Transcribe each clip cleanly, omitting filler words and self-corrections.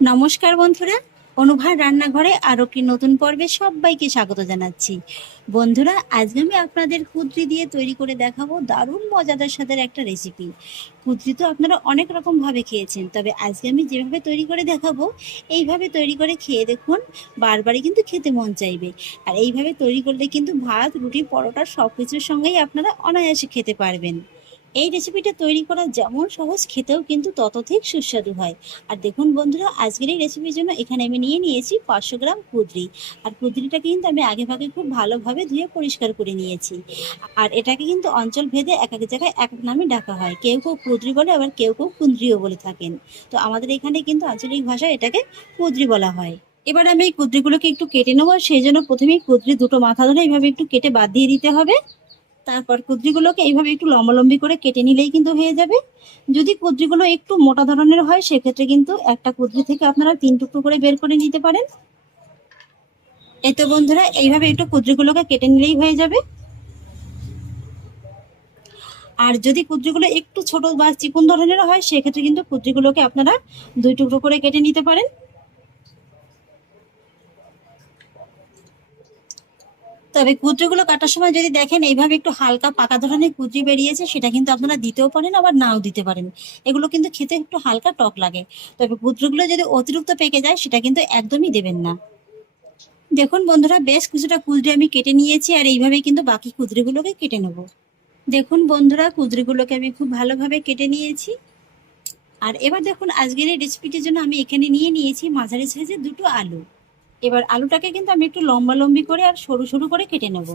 নমস্কার বন্ধুরা, অনুভার রান্নাঘরে আরো একটি নতুন পর্বে সবাইকে স্বাগত জানাচ্ছি। বন্ধুরা, আজকে আমি আপনাদের কুদরি দিয়ে তৈরি করে দেখাবো দারুণ মজাদার স্বাদের একটা রেসিপি। কুদরি তো আপনারা অনেক রকম ভাবে খেয়েছেন, তবে আজকে আমি যেভাবে তৈরি করে দেখাবো এইভাবে তৈরি করে খেয়ে দেখুন, বারবারই কিন্তু খেতে মন চাইবে। আর এইভাবে তৈরি করলে কিন্তু ভাত, রুটি, পরোটা সব কিছুর সঙ্গেই আপনারা অনায়াসে খেতে পারবেন। এই রেসিপিটা তৈরি করা যেমন সহজ, খেতেও কিন্তু ততধিক সুস্বাদু হয়। আর দেখুন বন্ধুরা, আজকের এই রেসিপির জন্য এখানে আমি নিয়ে নিয়েছি 500 গ্রাম কুদরি। আর কুদরিটাকে কিন্তু আমি আগে ভাগে খুব ভালোভাবে ধুয়ে পরিষ্কার করে নিয়েছি। আর এটাকে কিন্তু অঞ্চল ভেদে এক এক জায়গায় এক এক নামে ডাকা হয়, কেউ কেউ কুদরি বলে, আবার কেউ কেউ কুন্দ্রিও বলে থাকেন। তো আমাদের এখানে কিন্তু আঞ্চলিক ভাষায় এটাকে কুদরি বলা হয়। এবার আমি এই কুদরিগুলোকে একটু কেটে নেবো, সেই জন্য প্রথমেই কুদরি দুটো মাথা ধরে এইভাবে একটু কেটে বাদ দিয়ে দিতে হবে। তারপর কুদরিগুলোকে এইভাবে একটু লম্বালম্বি করে কেটে নিলেই কিন্তু হয়ে যাবে। যদি কুদরিগুলো একটু মোটা ধরনের হয়, সেক্ষেত্রে কিন্তু একটা কুদরি থেকে আপনারা 3 টুকরো করে বের করে নিতে পারেন। এই তো বন্ধুরা, এইভাবে একটু কুদরিগুলোকে কেটে নিলেই হয়ে যাবে। আর যদি কুদরিগুলো একটু ছোট বা চিকন ধরনের হয়, সেক্ষেত্রে কিন্তু কুদরিগুলোকে আপনারা 2 টুকরো করে কেটে নিতে পারেন। তবে কুদরিগুলো কাটার সময় যদি দেখেন এইভাবে একটু হালকা পাকা ধরনের কুদরি বেরিয়েছে, সেটা কিন্তু আপনারা দিতেও পারেন, আবার নাও দিতে পারেন। এগুলো কিন্তু খেতে একটু হালকা টক লাগে। তবে কুদরিগুলো যদি অতিরিক্ত পেকে যায়, সেটা কিন্তু একদমই দেবেন না। দেখুন বন্ধুরা, বেশ কিছুটা কুদরি আমি কেটে নিয়েছি, আর এইভাবেই কিন্তু বাকি কুদরিগুলোকে কেটে নেব। দেখুন বন্ধুরা, কুদরিগুলোকে আমি খুব ভালোভাবে কেটে নিয়েছি। আর এবার দেখুন, আজকের এই রেসিপিটির জন্য আমি এখানে নিয়ে নিয়েছি মাঝারি সাইজের 2টো আলু। এবার আলুটাকে কিন্তু আমি একটু লম্বা লম্বি করে আর সরু সরু করে কেটে নেব।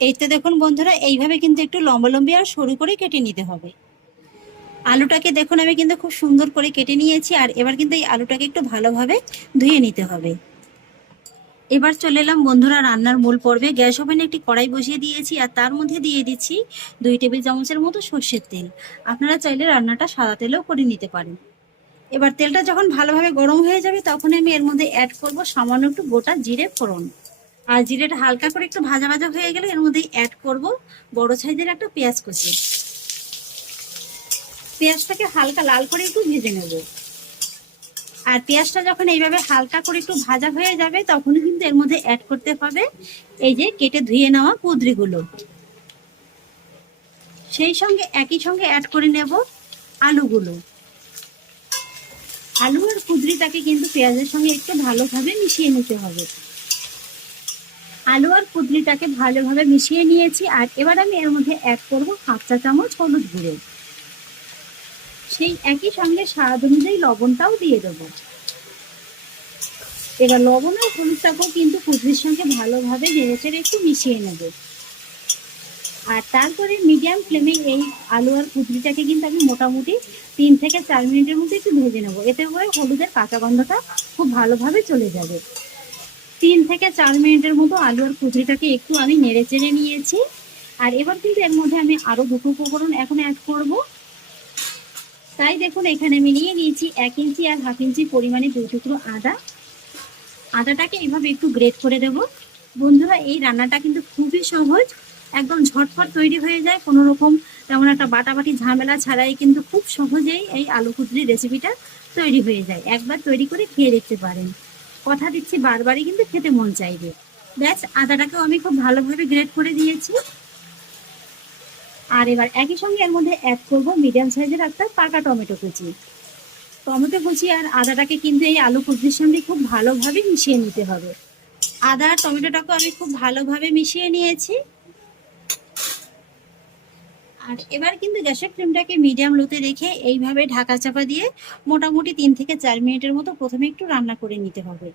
এই তো দেখুন বন্ধুরা, এইভাবে কিন্তু একটু লম্বা লম্বি আর সরু করে কেটে নিতে হবে। আলুটাকে দেখুন আমি কিন্তু খুব সুন্দর করে কেটে নিয়েছি। আর এবার কিন্তু এই আলুটাকে একটু ভালোভাবে ধুয়ে নিতে হবে। এবার চলে এলাম বন্ধুরা রান্নার মূল পর্বে। গ্যাস ওভেনে একটি কড়াই বসিয়ে দিয়েছি, আর তার মধ্যে দিয়ে দিচ্ছি 2 টেবিল চামচের মতো সর্ষের তেল। আপনারা চাইলে রান্নাটা সাদা তেলেও করে নিতে পারেন। এবার তেলটা যখন ভালোভাবে গরম হয়ে যাবে, তখন আমি এর মধ্যে অ্যাড করব সামান্য একটু গোটা জিরে ফোড়ন। আর জিরেটা হালকা করে একটু ভাজা ভাজা হয়ে গেলে এর মধ্যে অ্যাড করব বড় সাইজের একটা পেঁয়াজ কুচি। পেঁয়াজটাকে হালকা লাল করে একটু ভেজে নেব। আর পেঁয়াজটা যখন এইভাবে হালকা করে একটু ভাজা হয়ে যাবে, তখন কিন্তু এর মধ্যে অ্যাড করতে হবে এই যে কেটে ধুয়ে নেওয়া কুদরিগুলো। সেই সঙ্গে একই সঙ্গে অ্যাড করে নেব আলুগুলো। আলু আর কুদরিটাকে কিন্তু পেঁয়াজের সঙ্গে একটু ভালোভাবে মিশিয়ে নিতে হবে। আলু আর কুদরিটাকে ভালোভাবে মিশিয়ে নিয়েছি। আর এবার আমি এর মধ্যে অ্যাড করব 1/2 চা চামচ হলুদ গুঁড়ো। সেই একই সঙ্গে স্বাদ অনুযায়ী লবণটাও দিয়ে দেবো। এবার লবণ আর হলুদটাকেও কিন্তু কুদরির সঙ্গে ভালোভাবে নেড়েচেড়ে একটু মিশিয়ে নেব। আর তারপরে মিডিয়াম ফ্লেমে এই আলু আর কুদরিটাকে কিন্তু আমি মোটামুটি 3 থেকে 4 মিনিটের মধ্যে একটু ভেজে নেবো। এতে করে হলুদের কাঁচা গন্ধটা খুব ভালোভাবে চলে যাবে। 3 থেকে 4 মিনিটের মতো আলু আর কুদরিটাকে একটু আমি নেড়েচেড়ে নিয়েছি। আর এবার কিন্তু এর মধ্যে আমি আরো 2 উপকরণ এখন অ্যাড করব। তাই দেখুন, এখানে আমি নিয়ে নিয়েছি 1 ইঞ্চি আর 1/2 ইঞ্চি পরিমাণে 2 টুকরো আদা। আদাটাকে এইভাবে একটু গ্রেট করে দেব। বন্ধুরা, এই রান্নাটা কিন্তু খুবই সহজ, একদম ঝটপট তৈরি হয়ে যায়। কোনো রকম তেমন একটা বাটাবাটি ঝামেলা ছাড়াই কিন্তু খুব সহজেই এই আলু কুদরি রেসিপিটা তৈরি হয়ে যায়। একবার তৈরি করে খেয়ে দেখতে পারেন, কথা দিচ্ছি বারবারই কিন্তু খেতে মন চাইবে। ব্যাস, আদাটাকেও আমি খুব ভালোভাবে গ্রেট করে দিয়েছি। আর এবার একই সঙ্গে এর মধ্যে অ্যাড করব মিডিয়াম সাইজের একটা পাকা টমেটো কুচি। টমেটো কুচি আর আদাটাকে কিন্তু এই আলু কুচির সঙ্গে খুব ভালোভাবে মিশিয়ে নিতে হবে। আদা আর টমেটোটাকে আমি খুব ভালোভাবে মিশিয়ে নিয়েছি। আর এবার কিন্তু গ্যাসের ফ্লেমটাকে মিডিয়াম লোতে রেখে এইভাবে ঢাকা চাপা দিয়ে মোটামুটি 3 থেকে 4 মিনিটের মতো প্রথমে একটু রান্না করে নিতে হবে।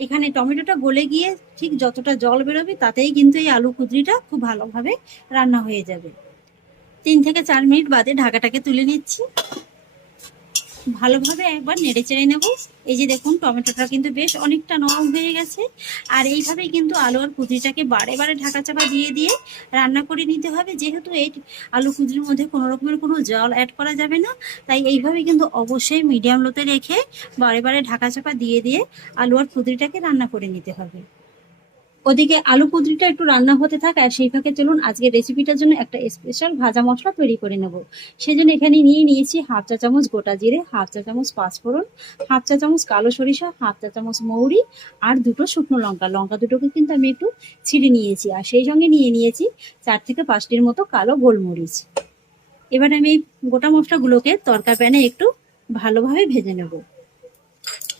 এখানে টমেটোটা গলে গিয়ে ঠিক যতটা জল বেরোবে, তাতেই কিন্তু এই আলু কুদরিটা খুব ভালোভাবে রান্না হয়ে যাবে। 3 থেকে 4 মিনিট বাদে ঢাকাটাকে তুলে নিচ্ছি। ভালোভাবে একবার নেড়ে চেড়ে নেব। এই যে দেখুন, টমেটোটা কিন্তু বেশ অনেকটা নরম হয়ে গেছে। আর এইভাবেই কিন্তু আলু আর কুদরিটাকে বারে বারে ঢাকা চাপা দিয়ে দিয়ে রান্না করে নিতে হবে। যেহেতু এই আলু কুদরির মধ্যে কোনো রকমের কোনো জল অ্যাড করা যাবে না, তাই এইভাবে কিন্তু অবশ্যই মিডিয়াম লোতে রেখে বারে বারে ঢাকা চাপা দিয়ে দিয়ে আলু আর কুদরিটাকে রান্না করে নিতে হবে। ওদিকে আলু কুঁদরিটা একটু রান্না হতে থাক, আর সেই ফাঁকে চলুন আজকে রেসিপিটার জন্য একটা স্পেশাল ভাজা মশলা তৈরি করে নেব। সেজন্য এখানে নিয়ে নিয়েছি হাফ চা চামচ গোটা জিরে, হাফ চা চামচ পাঁচফোড়ন, হাফ চা চামচ কালো সরিষা, হাফ চা চামচ মৌরি, আর দুটো শুকনো লঙ্কা। লঙ্কা দুটোকে কিন্তু আমি একটু ছিঁড়ে নিয়েছি। আর সেই সঙ্গে নিয়ে নিয়েছি 4 থেকে 5টির মতো কালো গোলমরিচ। এবার আমি এই গোটা মশলাগুলোকে তরকা প্যানে একটু ভালোভাবে ভেজে নেব।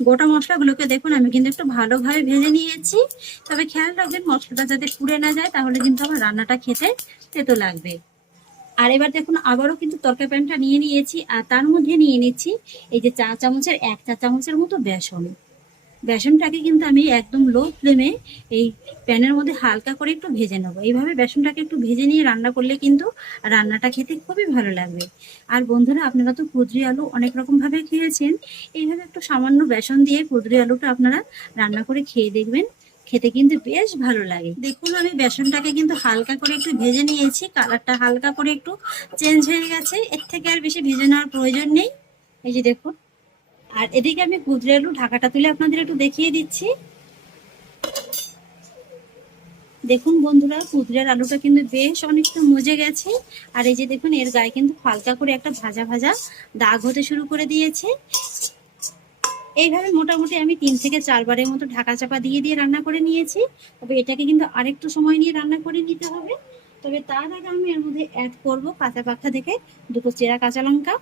গোটা মশলাগুলোকে দেখুন আমি কিন্তু একটু ভালোভাবে ভেজে নিয়েছি। তবে খেয়াল রাখবেন মশলাটা যাতে পুড়ে না যায়, তাহলে কিন্তু আমার রান্নাটা খেতে তেতো লাগবে। আর এবার দেখুন আবারও কিন্তু তরকা প্যানটা নিয়ে নিয়েছি, আর তার মধ্যে নিয়ে নিচ্ছি এই যে 1 চা চামচের মতো বেসন। বেসনটাকে কিন্তু আমি একদম লো ফ্লেমে এই প্যানের মধ্যে হালকা করে একটু ভেজে নেবো। এইভাবে বেসনটাকে একটু ভেজে নিয়ে রান্না করলে কিন্তু রান্নাটা খেতে খুবই ভালো লাগবে। আর বন্ধুরা, আপনারা তো কুঁদরি আলু অনেক রকম ভাবে খেয়েছেন, এইভাবে একটু সামান্য বেসন দিয়ে কুঁদরি আলুটা আপনারা রান্না করে খেয়ে দেখবেন, খেতে কিন্তু বেশ ভালো লাগে। দেখুন আমি বেসনটাকে কিন্তু হালকা করে একটু ভেজে নিয়েছি, কালারটা হালকা করে একটু চেঞ্জ হয়ে গেছে। এর থেকে আর বেশি ভেজে নেওয়ার প্রয়োজন নেই। এই যে দেখুন, আর এদিকে আমি কুঁদরি আলু ঢাকাটা তুলে আপনাদের একটু দেখিয়ে দিচ্ছি। দেখুন বন্ধুরা, কুঁদরির আলুটা কিন্তু বেশ অনেকটা মজে গেছে। আর এই যে দেখুন এর গায়ে কিন্তু হালকা করে একটা ভাজা ভাজা দাগ হতে শুরু করে দিয়েছে। এইভাবে মোটামুটি আমি 3 থেকে 4 বারের মতো ঢাকা চাপা দিয়ে দিয়ে রান্না করে নিয়েছি। তবে এটাকে কিন্তু আরেকটু সময় নিয়ে রান্না করে নিতে হবে। তবে তার আগে আমি এর মধ্যে অ্যাড করব কাঁচা পাখা থেকে দুটো চেরা কাঁচা লঙ্কা।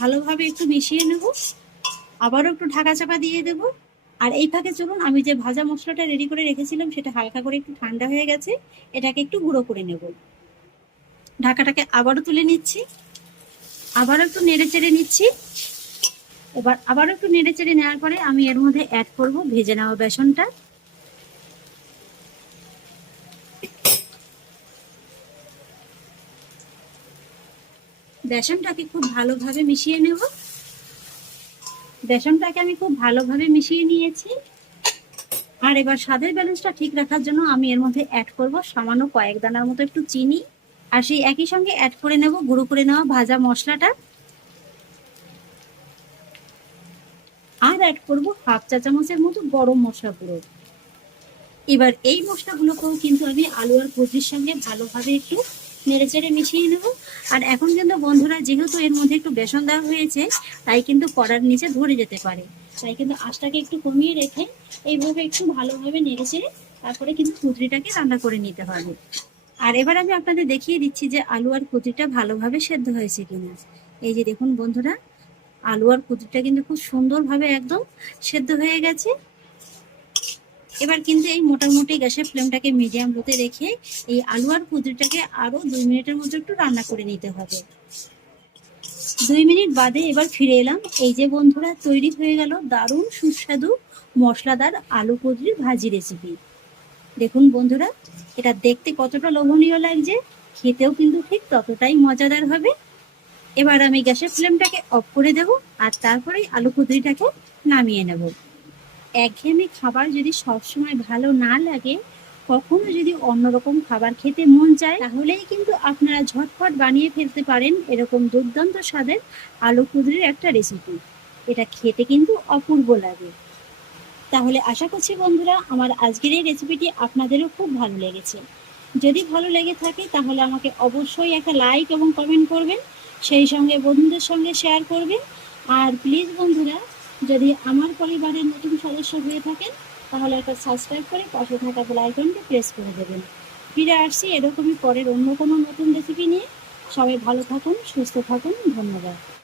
ভালোভাবে একটু মিশিয়ে নেব, আবারও একটু ঢাকা চাপা দিয়ে দেব। আর এই ফাঁকে চলুন আমি যে ভাজা মশলাটা রেডি করে রেখেছিলাম সেটা হালকা করে একটু ঠান্ডা হয়ে গেছে, এটাকে একটু গুঁড়ো করে নেব। ঢাকাটাকে আবারও তুলে নিচ্ছি, আবারও একটু নেড়ে চেড়ে নিচ্ছি। এবার আবারও একটু নেড়ে চেড়ে নেওয়ার পরে আমি এর মধ্যে অ্যাড করব ভেজে নেওয়া বেসনটা। বেসনটাকে খুব ভালোভাবে মিশিয়ে নেব। বেসনটাকে আমি খুব ভালোভাবে মিশিয়ে নিয়েছি। আর এবার স্বাদের ব্যালেন্সটা ঠিক রাখার জন্য আমি এর মধ্যে অ্যাড করব সামান্য কয়েক দানার মতো একটু চিনি। আর সেই একই সঙ্গে অ্যাড করে নেব গুঁড়ো করে নেওয়া ভাজা মশলাটা। আর অ্যাড করব হাফ চা চামচের মতো গরম মশলা গুঁড়ো। এবার এই মশলাগুলোকেও কিন্তু আমি আলু আর কুঁদরির সঙ্গে ভালোভাবে একটু নেড়ে চেড়ে মিশিয়ে নেব। আর এখন কিন্তু বন্ধুরা, যেহেতু এর মধ্যে একটু বেসন দেওয়া হয়েছে, তাই কিন্তু কড়ার নিচে ধরে যেতে পারে। তাই কিন্তু আঁচটাকে একটু কমিয়ে রেখে এইভাবে একটু ভালোভাবে নেড়ে চেড়ে তারপরে কিন্তু কুঁদরিটাকে রান্না করে নিতে হবে। আর এবার আমি আপনাদের দেখিয়ে দিচ্ছি যে আলু আর কুঁদরিটা ভালোভাবে সেদ্ধ হয়েছে কিনা। এই যে দেখুন বন্ধুরা, আলু আর কুঁদরিটা কিন্তু খুব সুন্দরভাবে একদম সেদ্ধ হয়ে গেছে। এবার কিন্তু এই মোটামুটি গ্যাসের ফ্লেমটাকে মিডিয়াম লোতে রেখে এই আলু আর কুঁদরিটাকে আরো 2 মিনিটের মতো একটু রান্না করে নিতে হবে। 2 মিনিট বাদে এবার ফিরে এলাম। এই যে বন্ধুরা, তৈরি হয়ে গেল দারুণ সুস্বাদু মশলাদার আলু কুঁদরি ভাজি রেসিপি। দেখুন বন্ধুরা, এটা দেখতে কতটা লোভনীয় লাগছে, খেতেও কিন্তু ঠিক ততটাই মজাদার হবে। এবার আমি গ্যাসের ফ্লেমটাকে অফ করে দেব, আর তারপরেই আলু কুঁদরিটাকে নামিয়ে নেব। একঘেয়েমি খাবার যদি সবসময় ভালো না লাগে, কখনো যদি অন্যরকম খাবার খেতে মন চায়, তাহলেই কিন্তু আপনারা ঝটপট বানিয়ে ফেলতে পারেন এরকম দুর্দান্ত স্বাদের আলু কুঁদরির একটা রেসিপি। এটা খেতে কিন্তু অপূর্ব লাগে। তাহলে আশা করছি বন্ধুরা, আমার আজকের এই রেসিপিটি আপনাদেরও খুব ভালো লেগেছে। যদি ভালো লেগে থাকে তাহলে আমাকে অবশ্যই একটা লাইক এবং কমেন্ট করবেন, সেই সঙ্গে বন্ধুদের সঙ্গে শেয়ার করবেন। আর প্লিজ বন্ধুরা, যদি আমার পরিবারের নতুন সদস্য হয়ে থাকেন তাহলে একটা সাবস্ক্রাইব করে পাশে থাকা বেল আইকনটি প্রেস করে দেবেন। ফিরে আসছি এরকমই পরের অন্য কোনো নতুন রেসিপি নিয়ে। সবাই ভালো থাকুন, সুস্থ থাকুন, ধন্যবাদ।